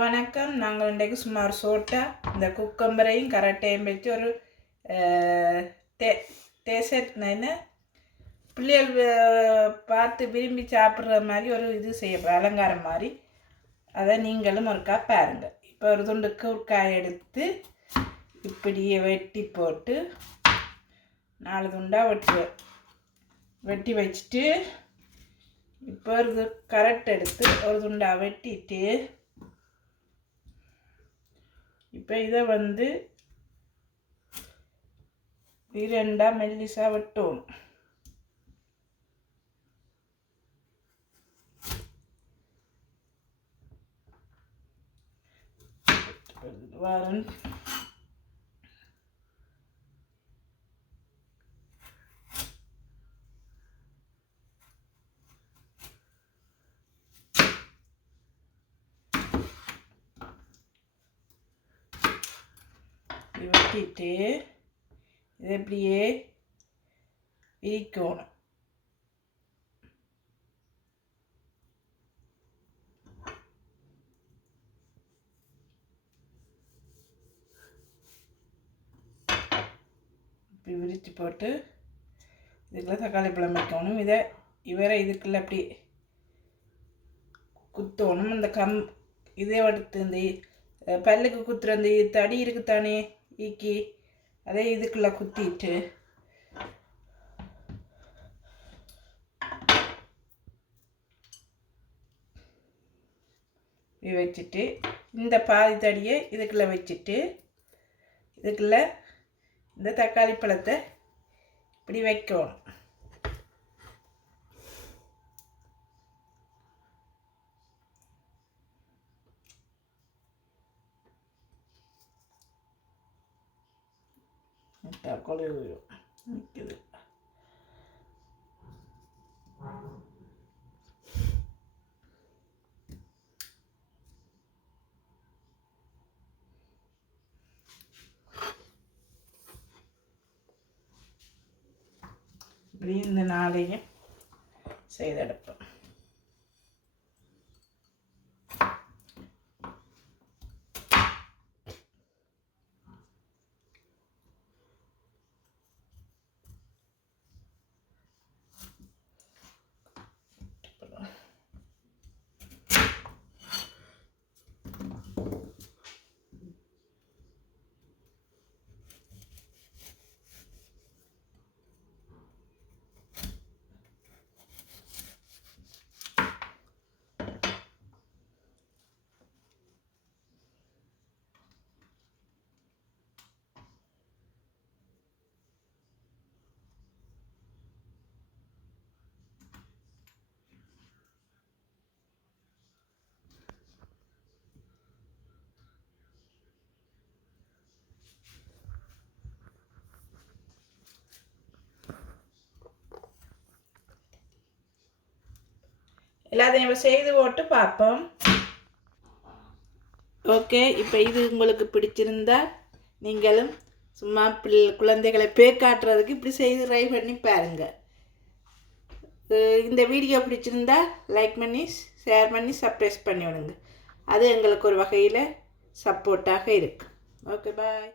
வணக்கம். நாங்கள் இன்றைக்கு சுமார் சோட்டா இந்த குக்கம்பரையும் கரட்டையும் வச்சு ஒரு டேசர்ட் என்ன பிள்ளைகள் பார்த்து விரும்பி சாப்பிட்ற மாதிரி ஒரு இது செய்ய அலங்காரம் மாதிரி அதை நீங்களும் ஒருக்கா பாருங்கள். இப்போ ஒரு துண்டு கூர்க்காய் எடுத்து இப்படியே வெட்டி போட்டு 4 துண்டாக வெட்டி வச்சுட்டு இப்போ ஒரு கரட் எடுத்து ஒரு துண்டாக வெட்டிட்டு இப்போ இதை இரண்டா மெல்லிசா வெட்டணும். வாரன் வெட்டிட்டு இதை இப்படியே விரிக்கணும். இப்படி விரித்து போட்டு இதுக்குள்ள தக்காளி பழம் வைக்கணும். இவரை இதுக்குள்ள அப்படி குத்தணும். இந்த இதே எடுத்து இந்த பல்லுக்கு குத்துற அந்த தடி இருக்குத்தானே ஈக்கி அதே இதுக்குள்ள குத்திட்டு வச்சுட்டு இந்த பாதி தடியை இதுக்குள்ள வச்சுட்டு இதுக்குள்ள இந்த தக்காளி பழத்தை இப்படி வைக்கணும். தக்காளி நிற்குது. இப்படி இந்த நாளையும் செய்தெடுப்போம். எல்லாத்தையும் செய்து போட்டு பார்ப்போம். ஓகே, இப்போ இது உங்களுக்கு பிடிச்சிருந்தா நீங்களும் சும்மா குழந்தைகளை பேக்காட்டுறதுக்கு இப்படி செய்து ட்ரை பண்ணி பாருங்கள். இந்த வீடியோ பிடிச்சிருந்தா லைக் பண்ணி ஷேர் பண்ணி சப்ஸ்கிரைப் பண்ணி விடுங்க. அது எங்களுக்கு ஒரு வகையில் சப்போர்ட்டாக இருக்குது. ஓகே, பாய்.